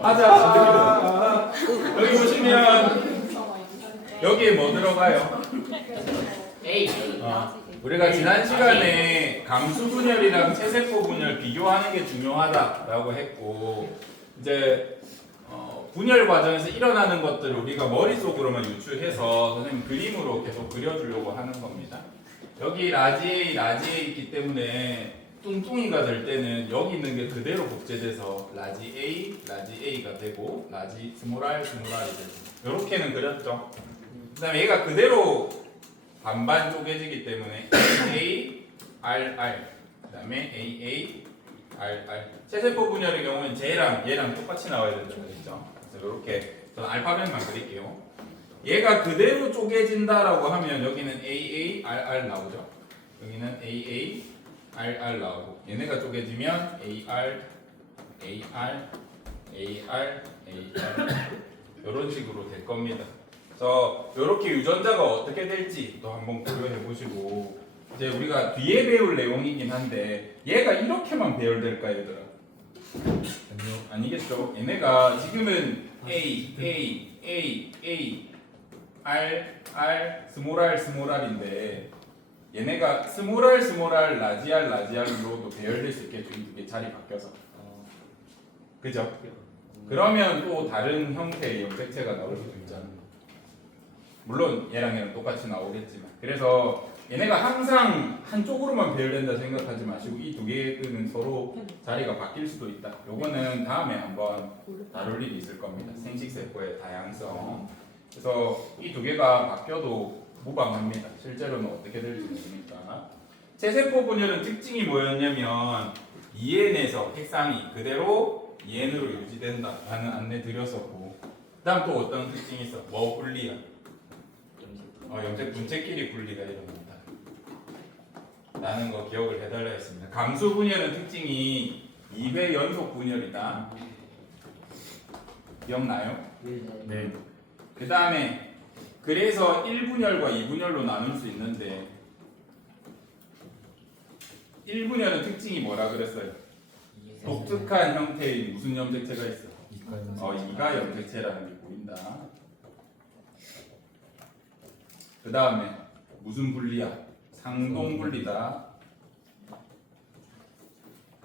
하자. 여기 보시면 여기에 뭐 들어가요? A. 우리가 지난 시간에 감수 분열이랑 체세포 분열 비교하는 게 중요하다라고 했고 이제 분열 과정에서 일어나는 것들을 우리가 머릿속으로만 유추해서 선생님 그림으로 계속 그려주려고 하는 겁니다. 여기 라지 A, 라지 A 있기 때문에 뚱뚱이가 될 때는 여기 있는 게 그대로 복제돼서 라지 A, 라지 A가 되고 라지 스몰 r, 스몰 R이 되고 이렇게는 그렸죠. 그 다음에 얘가 그대로 반반 쪼개지기 때문에 AA, RR 그 다음에 AA, RR 체세포 분열의 경우는 얘랑 똑같이 나와야 된다고 했죠. 그래서 이렇게 저는 알파벳만 그릴게요. 얘가 그대로 쪼개진다라고 하면 여기는 AA, RR 나오죠. 여기는 AA, RR 나오고 얘네가 쪼개지면 AR, AR, AR, AR 이런 식으로 될 겁니다. 그래서 이렇게 유전자가 어떻게 될지 또 한번 고려해 보시고 이제 우리가 뒤에 배울 내용이긴 한데 얘가 이렇게만 배열될까 얘들아? 아니겠죠. 얘네가 지금은 A, A, A, A, R, R, 스몰 r, 스몰 r인데 얘네가 스몰 r, 스몰 r, 라지 r, 라지 r로도 배열될 수 있겠죠. 이 두 개 자리 바뀌어서. 그죠? 그러면 또 다른 형태의 염색체가 나올 수도 있잖아. 물론 얘랑 똑같이 나오겠지만 그래서 얘네가 항상 한쪽으로만 배열된다 생각하지 마시고 이 두 개는 서로 자리가 바뀔 수도 있다. 요거는 다음에 한번 다룰 일이 있을 겁니다. 생식세포의 다양성. 그래서 이 두 개가 바뀌어도 무방합니다. 실제로는 어떻게 될지 모르니까. 체세포 분열은 특징이 뭐였냐면 EN에서 핵상이 그대로 EN으로 유지된다 라는 안내 드렸었고 그 다음 또 어떤 특징이 있어? 뭐 분리야? 염색 분체끼리 분리가 일어난다 라는 거 기억을 해달라 했습니다. 감수 분열은 특징이 2회 연속 분열이다. 기억나요? 네. 그 다음에 그래서 1분열과 2분열로 나눌 수 있는데 1분열은 특징이 뭐라 그랬어요? 독특한 형태의 무슨 염색체가 있어? 이가 염색체라는 게 보인다. 그 다음에 무슨 분리야? 상동 분리다.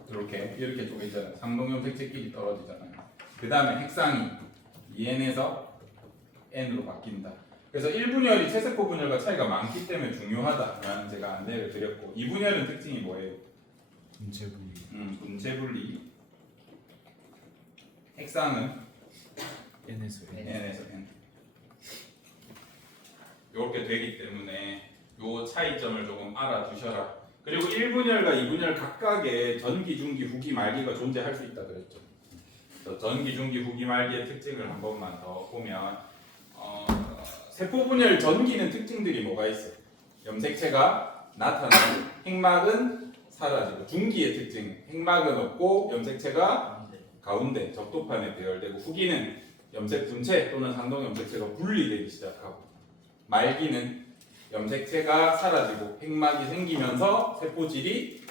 이렇게 쪼개잖아요. 상동 염색체끼리 떨어지잖아요. 그 다음에 핵상이 EN에서 N으로 바뀐다. 그래서 1분열이 체세포 분열과 차이가 많기 때문에 중요하다라는 제가 안내를 드렸고 2분열은 특징이 뭐예요? 분체 분리. 분체 분리. 핵상은 N에서 N. N에서 N. 이렇게 되기 때문에 요 차이점을 조금 알아두셔라. 그리고 1분열과 2분열 각각의 전기, 중기, 후기, 말기가 존재할 수 있다 그랬죠. 전기, 중기, 후기, 말기의 특징을 한 번만 더 보면 세포 분열 전기는 특징들이 뭐가 있어요? 염색체가 나타나고 핵막은 사라지고 중기의 특징 핵막은 없고 염색체가 가운데 적도판에 배열되고 후기는 염색 분체 또는 상동 염색체가 분리되기 시작하고 말기는 염색체가 사라지고 핵막이 생기면서 세포질이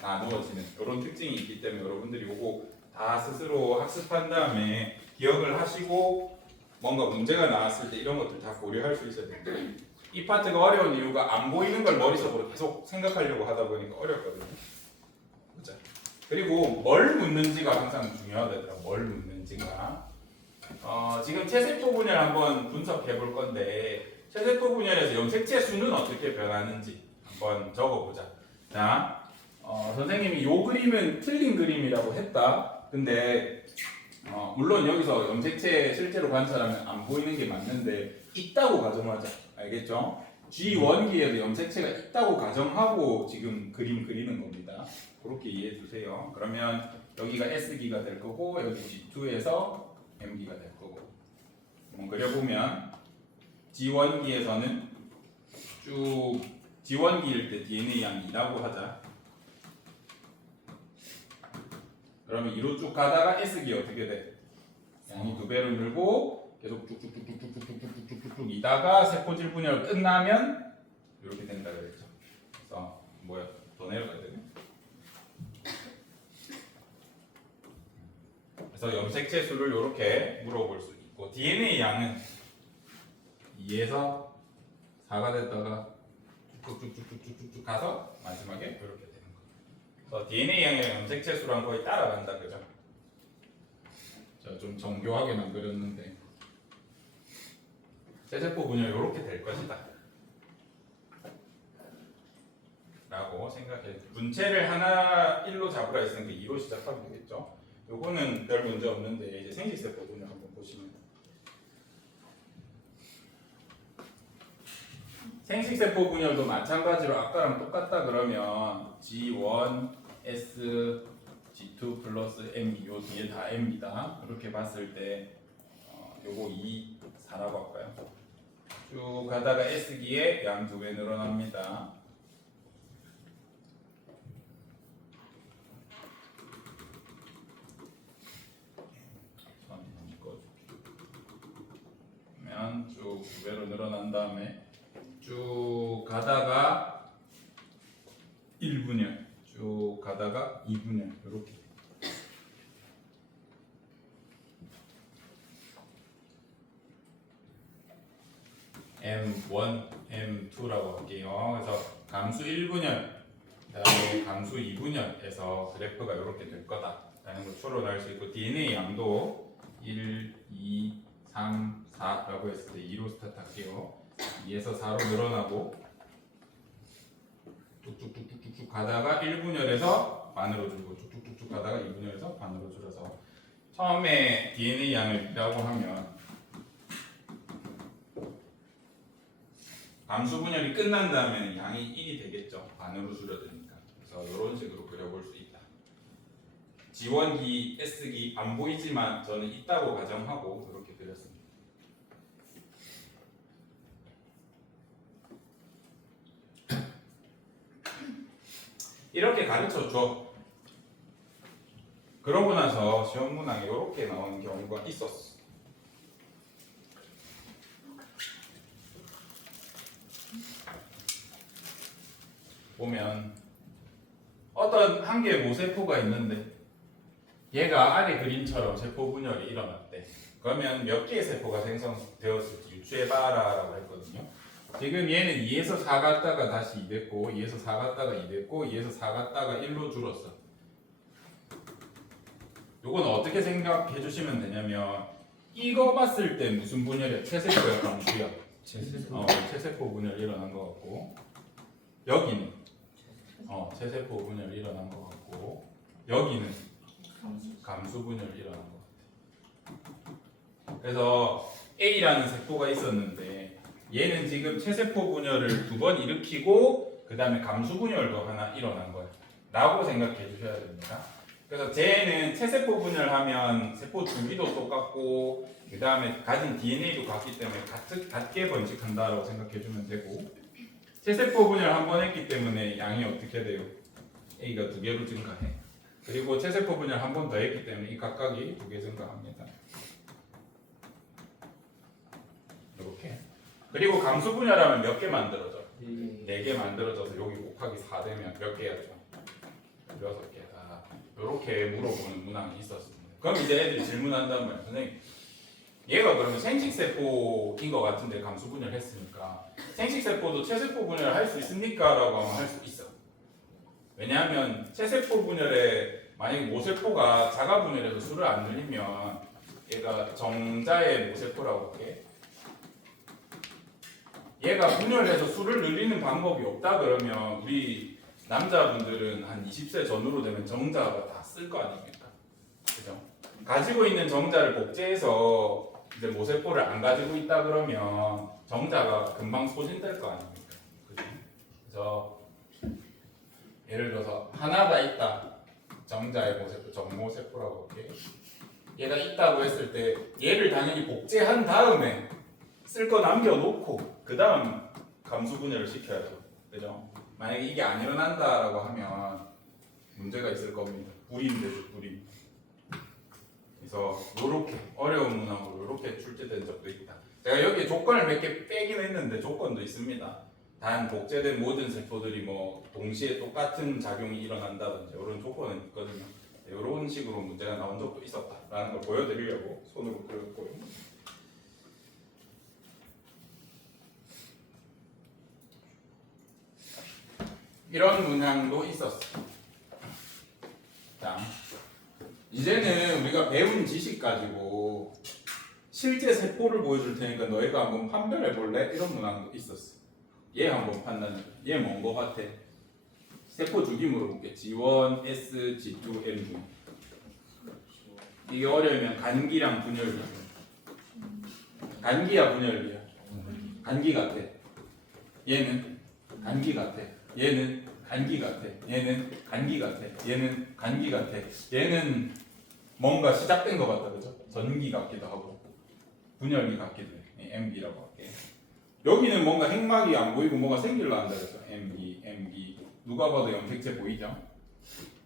나누어지는 이런 특징이 있기 때문에 여러분들이 이거 다 스스로 학습한 다음에 기억을 하시고 뭔가 문제가 나왔을 때 이런 것들 다 고려할 수 있어야 됩니다. 이 파트가 어려운 이유가 안 보이는 걸 머릿속으로 계속 생각하려고 하다 보니까 어렵거든요. 보자. 그리고 뭘 묻는지가 항상 중요하더라고요. 뭘 묻는지가. 지금 체세포 분열 한번 분석해 볼 건데 체세포 분열에서 염색체 수는 어떻게 변하는지 한번 적어보자. 자, 선생님이 요 그림은 틀린 그림이라고 했다. 근데 물론 여기서 염색체 실제로 관찰하면 안 보이는 게 맞는데 있다고 가정하자. 알겠죠? G1기에도 염색체가 있다고 가정하고 지금 그림 그리는 겁니다. 그렇게 이해해 주세요. 그러면 여기가 S기가 될 거고 여기 G2에서 M기가 될 거고 한번 그려보면 G1기에서는 쭉 G1기일 때 DNA 양이 2라고 하자. 그러면 2로 쭉 가다가 S기 어떻게 돼? 양이 2배로 늘고 계속 쭉쭉쭉쭉쭉쭉쭉쭉쭉 이다가 세포질 분열 끝나면 이렇게 된다 그랬죠. 그래서 뭐야? 더 내려가야 되네. 그래서 염색체 수를 이렇게 물어볼 수 있고 DNA 양은 2에서 4가 됐다가 쭉쭉쭉쭉쭉쭉 가서 마지막에 이렇게 되는 거예요. 그래서 DNA 양의 염색체 수랑 거의 따라간다, 그죠? 자, 좀 정교하게만 그렸는데 세세포 분열 이렇게 될 것이다 라고 생각해. 분체를 하나 1로 잡으라 했으니까 2로 시작하면 되겠죠. 요거는 별 문제 없는데 이제 생식세포 분열 한번 보시면 생식세포 분열도 마찬가지로 아까랑 똑같다 그러면 G1, S, G2 플러스 M, 요 뒤에 다 M입니다. 이렇게 봤을 때 요거 2, 4라고 할까요? 쭉 가다가 S기에 양 두 배 늘어납니다. 그러면 쭉 두 배로 늘어난 다음에 쭉 가다가 1분열, 쭉 가다가 2분열 이렇게. M1, M2라고 할게요. 그래서 감수 1분열, 그다음에 감수 2분열에서 그래프가 이렇게 될 거다라는 걸 추론할 수 있고 DNA 양도 1, 2, 3, 4라고 했을 때 2로 스타트할게요. 2에서 4로 늘어나고 뚝뚝뚝뚝뚝 가다가 1분열에서 반으로 줄고 뚝뚝뚝뚝 가다가 2분열에서 반으로 줄어서 처음에 DNA 양을 2라고 하면 감수 분열이 끝난 다음에는 양이 1이 되겠죠. 반으로 줄어드니까. 그래서 이런 식으로 그려볼 수 있다. G1기, S기 안 보이지만 저는 있다고 가정하고 이렇게 그렸습니다. 이렇게 가르쳐 줘. 그러고 나서 시험 문항에 이렇게 나오는 경우가 있었어. 보면 어떤 한 개의 모세포가 있는데 얘가 아래 그림처럼 세포 분열이 일어났대. 그러면 몇 개의 세포가 생성되었을지 유추해봐라라고 했거든요. 지금 얘는 2에서 4 갔다가 다시 2 됐고 2에서 4 갔다가 2 됐고 2에서 4 갔다가 1로 줄었어. 요건 어떻게 생각해 주시면 되냐면 이거 봤을 때 무슨 분열이야? 체세포야, 감수야? 체세포 분열 일어난 것 같고 여기는 체세포 분열 일어난 것 같고 여기는 감수 분열 일어난 것 같아. 그래서 A라는 세포가 있었는데 얘는 지금 체세포 분열을 2번 일으키고 그 다음에 감수 분열도 하나 일어난 거야 라고 생각해 주셔야 됩니다. 그래서 쟤는 체세포 분열하면 세포 주기도 똑같고 그 다음에 가진 DNA도 같기 때문에 같게 번식한다라고 생각해 주면 되고 체세포 분열 한 번 했기 때문에 양이 어떻게 돼요? A가 2개로 증가해. 그리고 체세포 분열 한 번 더 했기 때문에 이 각각이 2개 증가합니다. 이렇게. 그리고 감수 분열하면 몇 개 만들어져? 4개 만들어져서 여기 곱하기 4 되면 몇 개였죠? 6개다. 이렇게 물어보는 문항이 있었습니다. 그럼 이제 애들이 질문한단 말이에요. 선생님, 얘가 그러면 생식세포인 것 같은데 감수 분열 했으니까 생식세포도 체세포 분열 할 수 있습니까? 라고 하면 할 수 있어. 왜냐하면 체세포 분열에 만약에 모세포가 자가 분열해서 수를 안 늘리면 얘가 정자의 모세포라고 할게. 얘가 분열해서 수를 늘리는 방법이 없다 그러면 우리 남자분들은 한 20세 전후로 되면 정자가 다 쓸 거 아닙니까? 그죠? 가지고 있는 정자를 복제해서 이제 모세포를 안 가지고 있다 그러면 정자가 금방 소진될 거 아닙니까? 그죠? 그래서 예를 들어서 하나가 있다. 정자의 모세포, 정모세포라고 할게. 얘가 있다고 했을 때 얘를 당연히 복제한 다음에 쓸 거 남겨놓고 그 다음 감수 분열을 시켜야죠. 그죠? 만약에 이게 안 일어난다라고 하면 문제가 있을 겁니다. 불임 되죠, 불임. 그래서 이렇게 어려운 문항으로 이렇게 출제된 적도 있다. 제가 여기 조건을 몇 개 빼긴 했는데 조건도 있습니다. 단 복제된 모든 세포들이 뭐 동시에 똑같은 작용이 일어난다든지 이런 조건은 있거든요. 이런 식으로 문제가 나온 적도 있었다라는 걸 보여드리려고 손으로 그렸고요. 이런 문항도 있었어. 자, 이제는 우리가 배운 지식 가지고 실제 세포를 보여줄 테니까 너희가 한번 판별해 볼래? 이런 문항도 있었어. 얘 한번 판단해. 얘 뭔 거 같아? 세포 주기 물어볼게. G1, S, G2, M 중. 이게 어려우면 간기랑 분열기. 간기야 분열기야. 간기 같아. 얘는 간기 같아. 얘는 간기 같아. 얘는 간기 같아. 얘는 간기 같아. 얘는 뭔가 시작된 것 같다, 그죠? 전기 같기도 하고 분열기 같기도 해. MB라고 할게. 여기는 뭔가 핵막이 안 보이고 뭐가 생길라 한다 그래서 MB 누가 봐도 염색체 보이죠?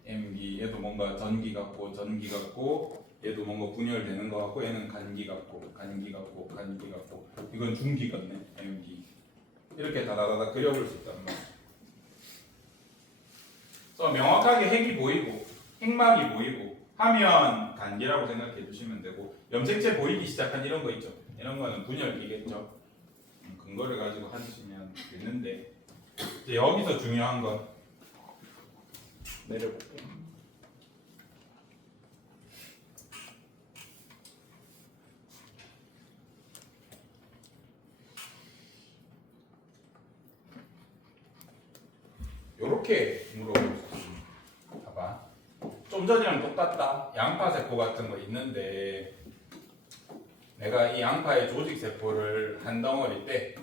MB 얘도 뭔가 전기 같고 전기 같고 얘도 뭔가 분열되는 것 같고 얘는 간기 같고 간기 같고 간기 같고 이건 중기 같네. MB 이렇게 다다다다 그려볼 수 있단 말이야. 그래서 명확하게 핵이 보이고 핵막이 보이고 하면 간기라고 생각해 주시면 되고 염색체 보이기 시작한 이런 거 있죠. 이런 거는 분열기겠죠. 근거를 가지고 하시면 되는데 이제 여기서 중요한 건 내려볼게요. 요렇게 물어볼 수 있습니다. 봐봐. 좀 전이랑 똑같다. 양파세포 같은 거 있는데 내가 이 양파의 조직세포를 한 덩어리 때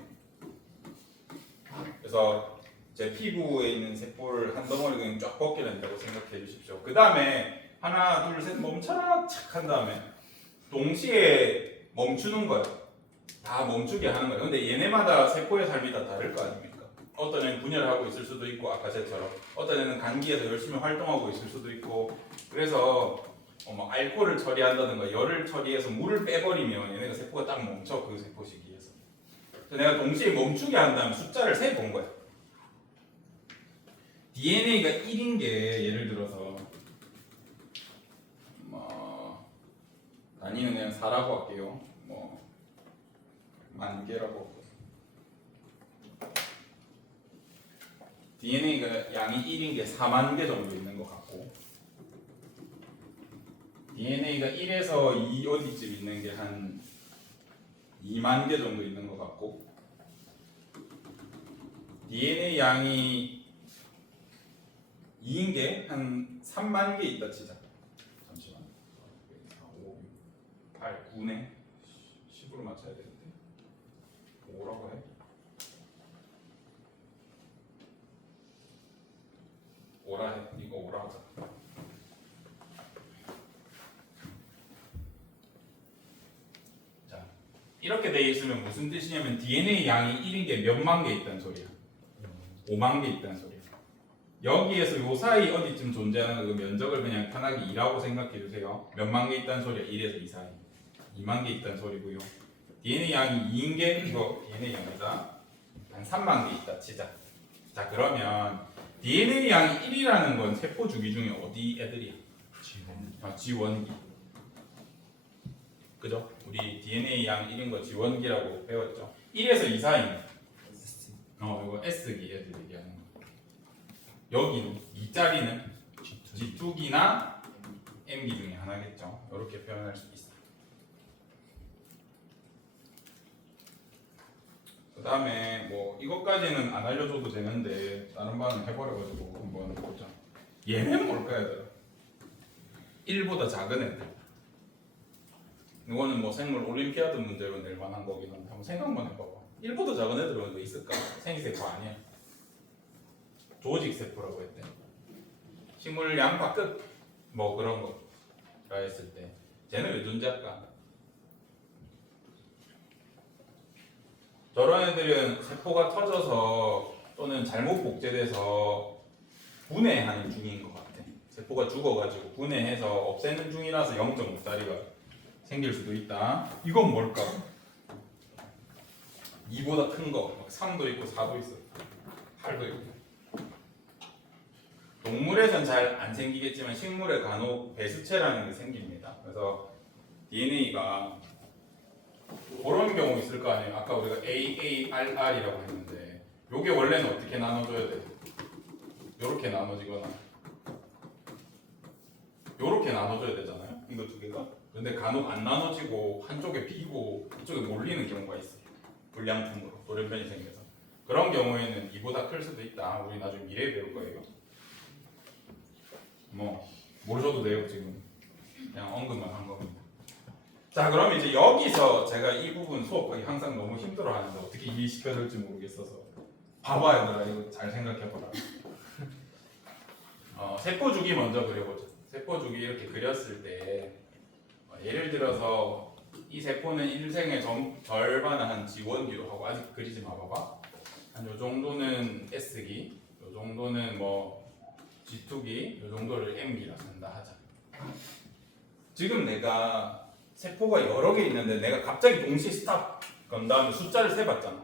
그래서 제 피부에 있는 세포를 한 덩어리 그냥 쫙 벗겨낸다고 생각해 주십시오. 그 다음에 하나 둘 셋 멈춰라 착 한 다음에 동시에 멈추는 거예요. 다 멈추게 하는 거예요. 근데 얘네마다 세포의 삶이 다 다를 거 아닙니까? 어떤 애는 분열하고 있을 수도 있고 아까 쟤처럼 어떤 애는 간기에서 열심히 활동하고 있을 수도 있고 그래서 뭐 알코올을 처리한다든가 열을 처리해서 물을 빼버리면 얘네가 세포가 딱 멈춰 그 세포 시기에서. 그래서 내가 동시에 멈추게 한 다음에 숫자를 세 본 거야. DNA가 1인 게 예를 들어서 뭐 단위는 그냥 4라고 할게요. 뭐 만 개라고. DNA가 양이 1인 게 4만 개 정도 있는 것 같고 DNA가 1에서 2 어디쯤 있는 게 한 2만 개 정도 있는 것 같고 DNA 양이 2인 게 한 3만 개 있다 치자. 잠시만. 4, 5, 6, 8, 9네. 10으로 맞춰야 되는데 5라고 해. 오라 해. 이거 오라 하자. 자, 이렇게 돼 있으면 무슨 뜻이냐면 DNA 양이 1인 게 몇만 개 있다는 소리야. 5만 개 있다는 소리야. 여기에서 요 사이 어디쯤 존재하는 그 면적을 그냥 편하게 2라고 생각해 주세요. 몇만 개 있다는 소리야. 1에서 2 사이. 2만 개 있다는 소리고요. DNA 양이 2인 게 이거 DNA 양이다. 한 3만 개 있다 치자. 자, 그러면 DNA 양이 1이라는 건 세포 주기 중에 어디 애들이야? G1기. 그죠? 우리 DNA 양 1인 거 G1기라고 배웠죠. 1에서 2 사이는 이거 S기 애들 얘기하는 거. 여기는 2짜리는 G2기나 M기 중에 하나겠죠. 이렇게 표현할 수 있어. 그 다음에 뭐 이것까지는 안 알려줘도 되는데 다른 반은 해버려가지고 한번 보자. 얘는 뭘까 얘들아? 1보다 작은 애들. 이거는 뭐 생물 올림피아드 문제로 낼 만한 거긴 한데 한번 생각만 해봐봐. 1보다 작은 애들은 뭐 있을까? 생기세포 아니야. 조직세포라고 했대. 식물 양파 끝 뭐 그런 거라 했을 때 쟤는 왜 존재할까? 저런 애들은 세포가 터져서 또는 잘못 복제돼서 분해하는 중인 것 같아. 세포가 죽어가지고 분해해서 없애는 중이라서 0.5짜리가 생길 수도 있다. 이건 뭘까? 2보다 큰 거, 막 3도 있고 4도 있어. 8도 있고. 동물에선 잘 안 생기겠지만 식물에 간혹 배수체라는 게 생깁니다. 그래서 DNA가 그런 경우 있을 거 아니에요. 아까 우리가 AARR이라고 했는데 요게 원래는 어떻게 나눠줘야 돼? 요렇게 나눠지거나 요렇게 나눠줘야 되잖아요. 이거 두 개가. 근데 간혹 안 나눠지고 한쪽에 비고 이쪽에 몰리는 경우가 있어요. 불량품으로 돌연변이 생겨서. 그런 경우에는 이보다 클 수도 있다. 우리 나중에 미래에 배울 거예요. 뭐 모르셔도 돼요 지금. 그냥 언급만 한 겁니다. 자, 그럼 이제 여기서 제가 이 부분 수업하기 항상 너무 힘들어하는데 어떻게 이해시켜줄지 모르겠어서 봐봐 얘들아, 이거 잘 생각해봐라. 세포주기 먼저 그려보자. 세포주기 이렇게 그렸을 때 예를 들어서 이 세포는 인생의 절반을 한 G1기로 하고, 아직 그리지 마 봐봐. 한 요 정도는 S기, 요 정도는 뭐 G2기, 요 정도를 M기라 한다 하자. 지금 내가 세포가 여러 개 있는데 내가 갑자기 동시에 스탑 건 다음에 숫자를 세봤잖아.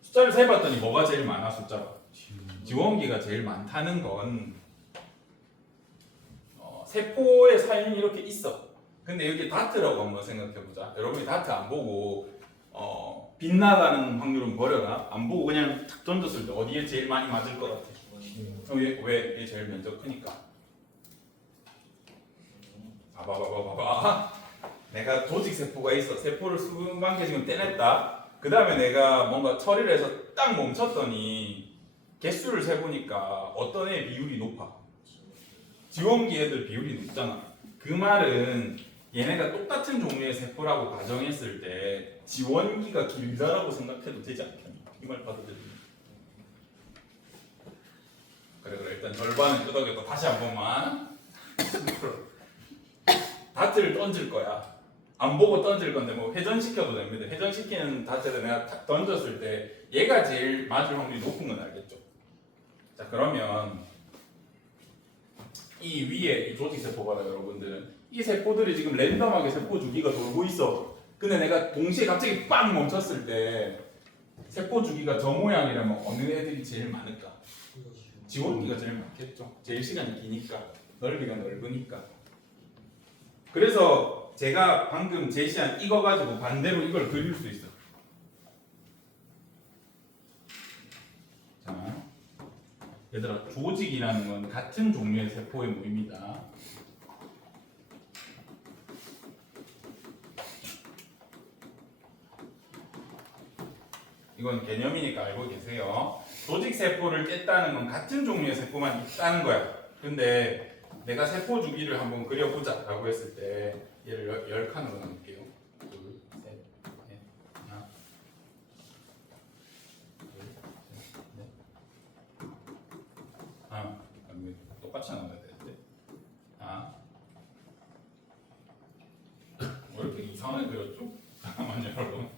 숫자를 세봤더니 뭐가 제일 많아? 숫자가 지원기가 제일 많다는 건 세포의 사인이 이렇게 있어. 근데 여기 다트라고 한번 생각해보자. 여러분이 다트 안 보고 빗나가는 확률은 버려라. 안 보고 그냥 탁 던졌을 때 어디에 제일 많이 맞을 것 같아? 왜? 얘 제일 면적 크니까. 봐봐. 내가 조직 세포가 있어. 세포를 수만 개 지금 떼냈다. 그 다음에 내가 뭔가 처리를 해서 딱 멈췄더니 개수를 세보니까 어떤 애 비율이 높아. 지원기 애들 비율이 높잖아. 그 말은 얘네가 똑같은 종류의 세포라고 가정했을 때 지원기가 길다라고 생각해도 되지 않겠니? 이 말 받아들이니? 그래 일단 절반은 끄덕여도 다시 한 번만. 다트를 던질 거야. 안 보고 던질 건데 뭐 회전시켜도 됩니다. 회전시키는 다트를 내가 탁 던졌을 때 얘가 제일 맞을 확률이 높은 건 알겠죠? 자, 그러면 이 위에 이 조직 세포 봐라 여러분들은. 이 세포들이 지금 랜덤하게 세포 주기가 돌고 있어. 근데 내가 동시에 갑자기 빵 멈췄을 때 세포 주기가 저 모양이라면 어느 애들이 제일 많을까? 지원기가 제일 많겠죠. 제일 시간이 기니까, 넓이가 넓으니까. 그래서 제가 방금 제시한 이거 가지고 반대로 이걸 그릴 수 있어. 자, 얘들아, 조직이라는 건 같은 종류의 세포의 모임이다. 이건 개념이니까 알고 계세요. 조직 세포를 깼다는 건 같은 종류의 세포만 있다는 거야. 근데 내가 세포 주기를 한번 그려보자 라고 했을 때 얘를 10칸으로 나눌게요. 둘, 셋, 넷, 하나, 둘, 셋, 넷. 똑같이 나눠야 되는데. 왜 이렇게 이상하게 그렸죠? 잠깐만요 여러분.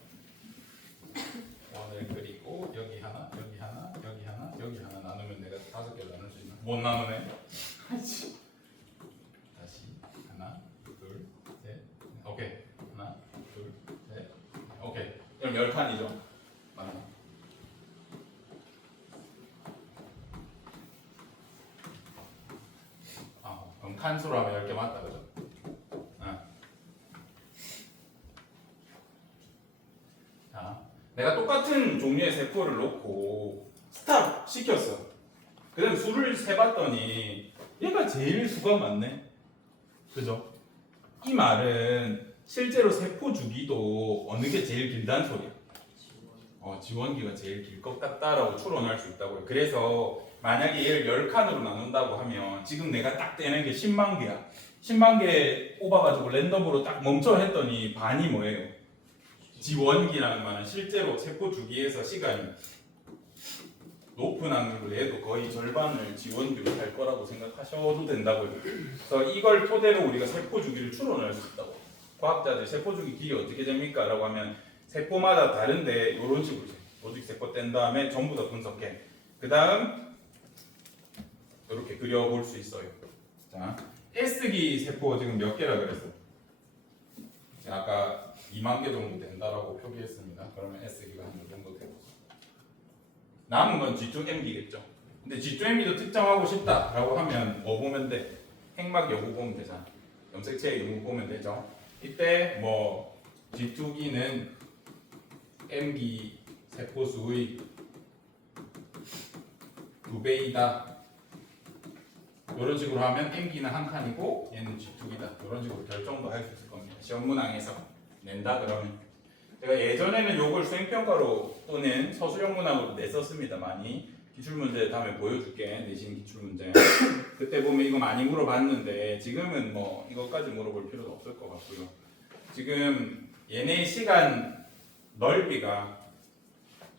원을 그리고 여기 하나, 여기 하나, 여기 하나, 여기 하나 나누면 내가 5개를 나눌 수 있나? 못 나누네. 다시 하나, 둘, 셋, 오케이. 하나, 둘, 셋, 오케이. 그럼 10칸이죠? 맞나? 그럼 칸수로 하면 10개 맞다, 그죠? 자, 내가 똑같은 종류의 세포를 놓고 스탑 시켰어. 그 다음에 수를 세봤더니 얘가 제일 수가 많네. 그죠? 이 말은 실제로 세포 주기도 어느 게 제일 길다는 소리야. 지원기가 제일 길 것 같다라고 추론할 수 있다고요. 그래서 만약에 얘를 10칸으로 나눈다고 하면 지금 내가 딱 떼는 게 10만 개야. 10만 개 뽑아가지고 랜덤으로 딱 멈춰 했더니 반이 뭐예요? 지원기라는 말은 실제로 세포 주기에서 시간이 높은 확률로 얘도 거의 절반을 지원기로 할 거라고 생각하셔도 된다고요. 그래서 이걸 토대로 우리가 세포 주기를 추론할 수 있다고. 과학자들 세포 주기 길이 어떻게 됩니까? 라고 하면 세포마다 다른데 이런 식으로 조직 세포 뗀 다음에 전부 다 분석해. 그 다음 이렇게 그려볼 수 있어요. 자, S기 세포 지금 몇 개라 그랬어? 아까 2만 개 정도 된다라고 표기했습니다. 그러면 S기가 한 이 정도 되고 남은 건 G2M기겠죠. 근데 G2MB도 특정하고 싶다라고 하면 뭐 보면 돼? 핵막 여부 보면 되잖아. 염색체의 여부 보면 되죠. 이때 뭐 G2기는 M기 세포수의 2배이다. 이런 식으로 하면 M기는 한 칸이고 얘는 G2기다. 이런 식으로 결정도 할 수 있을 겁니다. 시험 문항에서 낸다 그러면. 제가 예전에는 요걸 수행평가로 또는 서술형 문항으로 냈었습니다. 많이. 기출문제 다음에 보여줄게. 내신 기출문제. 그때 보면 이거 많이 물어봤는데 지금은 뭐 이것까지 물어볼 필요도 없을 것 같고요. 지금 얘네 시간 넓이가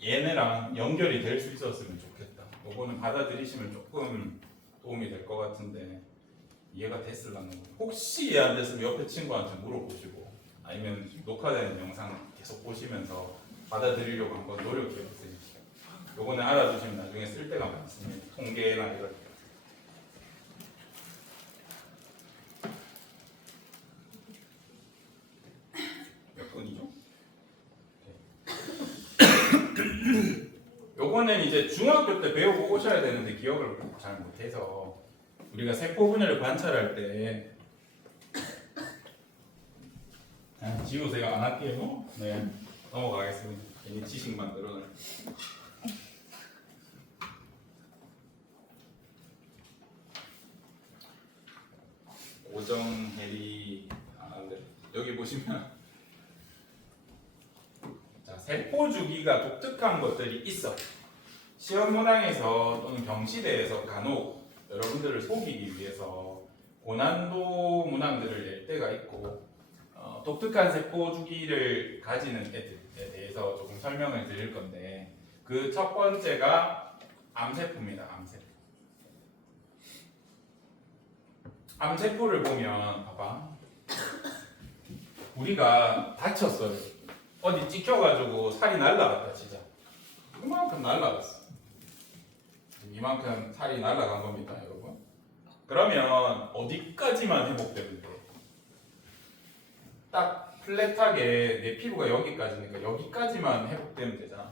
얘네랑 연결이 될 수 있었으면 좋겠다. 요거는 받아들이시면 조금 도움이 될 것 같은데 이해가 됐을라나 혹시 이해 안 됐으면 옆에 친구한테 물어보시고 아니면 녹화되는 영상 계속 보시면서 받아들이려고 한번 노력해보세요. 요거는 알아두시면 나중에 쓸 때가 많습니다. 통계나 이럴 때. 몇 분이죠? 요거는 이제 중학교 때 배우고 오셔야 되는데 기억을 잘 못해서 우리가 세포 분열을 관찰할 때 지우세요. 안 할게요. 네, 넘어가겠습니다. 괜히 지식만 늘어날. 오정혜리 여기 보시면 자, 세포 주기가 독특한 것들이 있어. 시험 문항에서 또는 경시대에서 간혹 여러분들을 속이기 위해서 고난도 문항들을 낼 때가 있고 독특한 세포 주기를 가지는 애들에 대해서 조금 설명을 드릴 건데 그 첫 번째가 암세포입니다. 암세포. 암세포를 보면 봐봐. 우리가 다쳤어요. 어디 찍혀가지고 살이 날라갔다 진짜. 이만큼 날라갔어. 이만큼 살이 날라간 겁니다, 여러분. 그러면 어디까지만 회복되면 돼? 딱 플랫하게 내 피부가 여기까지니까 여기까지만 회복되면 되잖아.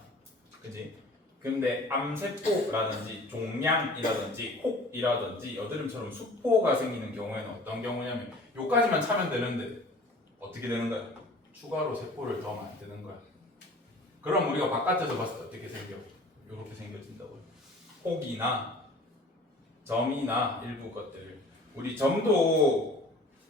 그지? 근데 암세포라든지 종양이라든지 혹이라든지 여드름처럼 수포가 생기는 경우에는 어떤 경우냐면 여기까지만 차면 되는데 어떻게 되는 거야? 추가로 세포를 더 만드는 거야. 그럼 우리가 바깥에서 봤을 때 어떻게 생겨? 이렇게 생겨진다고요. 혹이나 점이나 일부 것들. 우리 점도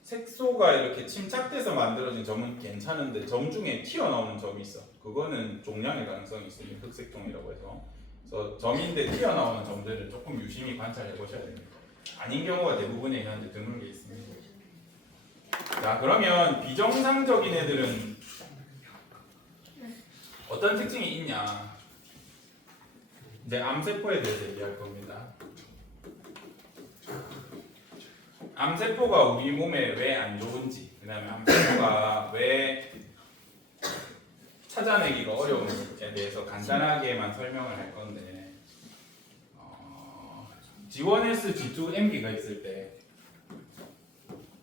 색소가 이렇게 침착돼서 만들어진 점은 괜찮은데 점 중에 튀어나오는 점이 있어. 그거는 종양의 가능성이 있습니다. 흑색종이라고 해서. 그래서 점인데 튀어나오는 점들을 조금 유심히 관찰해 보셔야 됩니다. 아닌 경우가 대부분에 현재 드물게 있습니다. 자, 그러면 비정상적인 애들은 어떤 특징이 있냐? 이제 암세포에 대해서 얘기할 겁니다. 암세포가 우리 몸에 왜 안 좋은지, 그다음에 암세포가 왜 찾아내기가 어려운지에 대해서 간단하게만 설명을 할 건데, G1S, G2MB가 있을 때,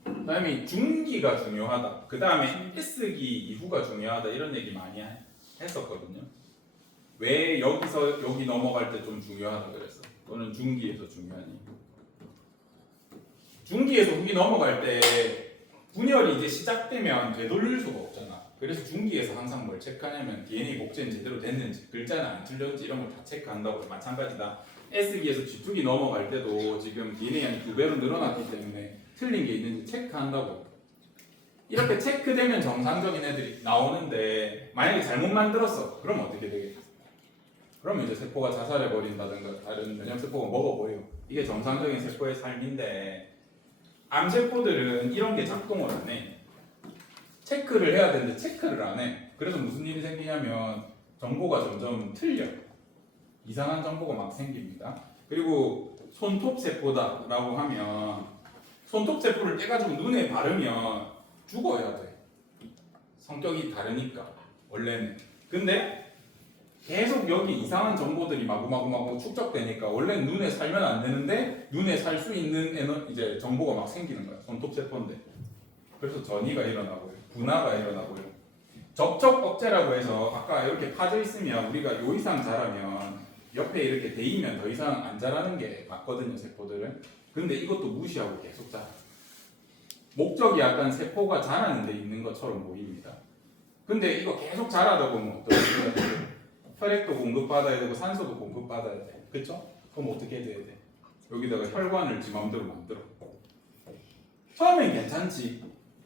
그다음에 중기가 중요하다. 그다음에 S기 이후가 중요하다. 이런 얘기 많이 했었거든요. 왜 여기서 여기 넘어갈 때 좀 중요하다 그랬어? 또는 중기에서 중요하니? 중기에서 후기 넘어갈 때 분열이 이제 시작되면 되돌릴 수가 없잖아. 그래서 중기에서 항상 뭘 체크하냐면 DNA 복제는 제대로 됐는지, 글자는 안 틀렸는지 이런 걸 다 체크한다고. 마찬가지다. S기에서 G2기 넘어갈 때도 지금 DNA량이 2배로 늘어났기 때문에 틀린 게 있는지 체크한다고. 이렇게 체크되면 정상적인 애들이 나오는데 만약에 잘못 만들었어. 그럼 어떻게 되겠어? 그러면 이제 세포가 자살해 버린다든가 다른 면역 세포가 먹어버려. 이게 정상적인 세포의 삶인데 암세포들은 이런 게 작동을 안 해. 체크를 해야 되는데 체크를 안 해. 그래서 무슨 일이 생기냐면 정보가 점점 틀려. 이상한 정보가 막 생깁니다. 그리고 손톱 세포다라고 하면 손톱 세포를 떼가지고 눈에 바르면 죽어야 돼. 성격이 다르니까 원래는. 근데 계속 여기 이상한 정보들이 마구마구 축적되니까 원래는 눈에 살면 안 되는데 눈에 살 수 있는 이제 정보가 막 생기는 거야. 손톱 세포인데. 그래서 전이가 일어나고요. 분화가 일어나고요. 접촉 억제라고 해서 아까 이렇게 파져 있으면 우리가 요 이상 자라면 옆에 이렇게 대이면 더 이상 안 자라는 게 맞거든요, 세포들은. 근데 이것도 무시하고 계속 자라. 목적이 약간 세포가 자라는 데 있는 것처럼 보입니다. 근데 이거 계속 자라다 보면 어떻게 돼요? 혈액도 공급받아야 되고 산소도 공급받아야 돼. 그쵸? 그럼 어떻게 돼야 돼? 여기다가 혈관을 지 맘대로 만들어. 처음엔 괜찮지.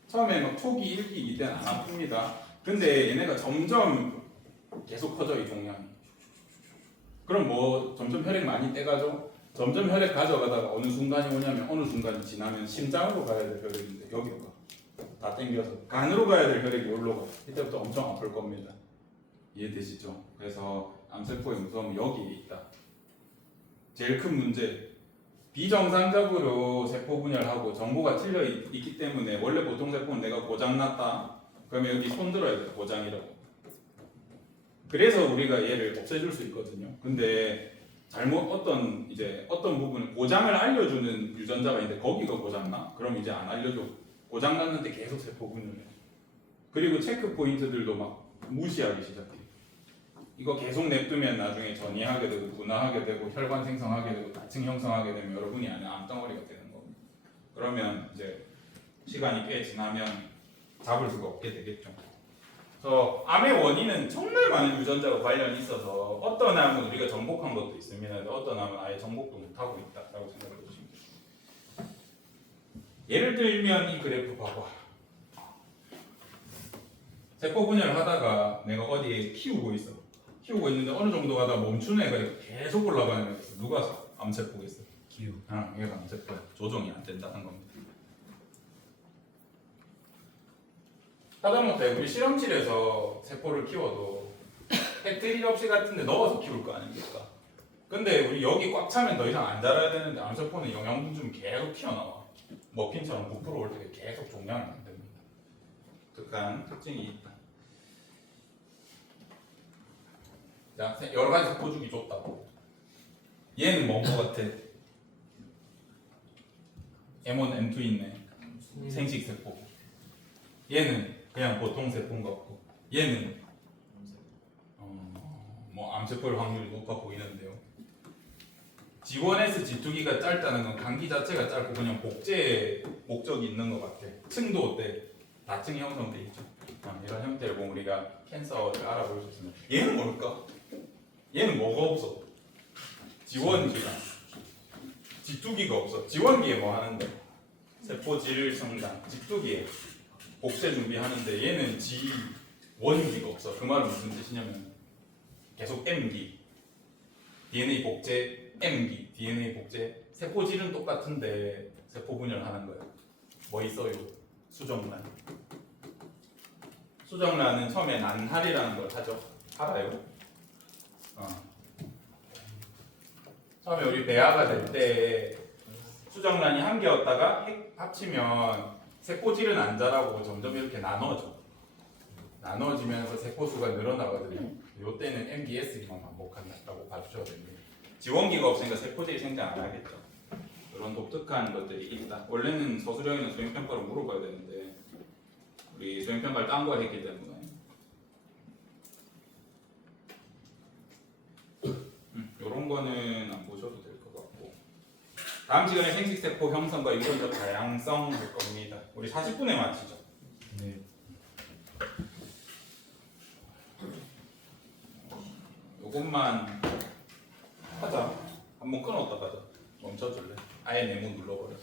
처음에 막 초기 1기 2때는 안 아픕니다. 근데 얘네가 점점 계속 커져, 이 종양이. 그럼 뭐 점점 혈액 많이 떼가죠? 점점 혈액 가져가다가 어느 순간이 오냐면 어느 순간이 지나면 심장으로 가야 될 혈액인데 여기로 가. 다 땡겨서 간으로 가야 될 혈액이 여기로 가. 이때부터 엄청 아플 겁니다. 이해되시죠? 그래서 암세포의 무서움은 여기에 있다. 제일 큰 문제, 비정상적으로 세포 분열하고 정보가 틀려 있기 때문에 원래 보통 세포는 내가 고장났다 그러면 여기 손들어야 돼. 고장이라고. 그래서 우리가 얘를 없애줄 수 있거든요. 근데 잘못 어떤 부분을 고장을 알려주는 유전자가 있는데 거기가 고장나? 그럼 이제 안 알려줘. 고장났는데 계속 세포 분열해. 그리고 체크 포인트들도 막 무시하기 시작해. 이거 계속 냅두면 나중에 전이하게 되고 분화하게 되고 혈관 생성하게 되고 다층 형성하게 되면 여러분이 아는 암덩어리가 되는 겁니다. 그러면 이제 시간이 꽤 지나면 잡을 수가 없게 되겠죠. 그래서 암의 원인은 정말 많은 유전자가 관련이 있어서 어떤 암은 우리가 정복한 것도 있습니다. 어떤 암은 아예 정복도 못하고 있다라고 생각해 보시면 돼요. 예를 들면 이 그래프 봐봐. 세포 분열을 하다가 내가 어디에 키우고 있는데 어느 정도 가다 멈추는 애가 계속 올라가는 애가 있어. 누가 암세포겠어? 기후. 얘가 암세포야. 조정이 안 된다는 겁니다. 하다못해 우리 실험실에서 세포를 키워도 팩트리 접시 같은 데 넣어서 키울 거 아닙니까? 근데 우리 여기 꽉 차면 더 이상 안 자라야 되는데 암세포는 영양분 좀 계속 튀어나와. 머핀처럼 부풀어 올 때 계속 종양이 안 됩니다. 독특한 특징이 있다. 자, 여러 가지 세포 주기 줬다고. 얘는 뭔 거 같아? M1, M2 있네. 생식 세포. 얘는 그냥 보통 세포인 것 같고, 얘는 뭐 암세포일 확률이 높아 보이는데요. G1S, G2기가 짧다는 건 간기 자체가 짧고 그냥 복제에 목적이 있는 것 같아. 층도 어때? 다층 형성돼 있죠. 이런 형태를 보면 우리가 캔서를 알아볼 수 있습니다. 얘는 뭘까? 얘는 뭐가 없어? G1기가 G2기가 없어. G1기에 뭐 하는데? 세포질 성장. G2기에 복제 준비하는데 얘는 G1기가 없어. 그 말은 무슨 뜻이냐면 계속 M기, DNA 복제 M기, DNA 복제. 세포질은 똑같은데 세포 분열하는 거예요. 뭐 있어요? 수정란. 수정란은 처음에 난할이라는 걸 하죠. 알아요? 처음에 우리 배아가 될 때 수정란이 한 개였다가 합치면 세포질은 안 자라고 점점 이렇게 나눠져. 나눠지면서 세포수가 늘어나거든요. 이때는 MDS기만 반복한다고 봐주셔야 됩니다. 지원기가 없으니까 세포질이 생장 안 하겠죠. 이런 독특한 것들이 있다. 원래는 서술형이나 수행평가로 물어봐야 되는데 우리 수행평가를 딴 거 했기 때문에 이런 거는 안 보셔도 될 것 같고, 다음 시간에 생식세포 형성과 유전자 다양성 볼 겁니다. 우리 40분에 마치죠. 네. 요것만 하자. 한번 끊었다 가자. 멈춰줄래? 아예 네모 눌러버려.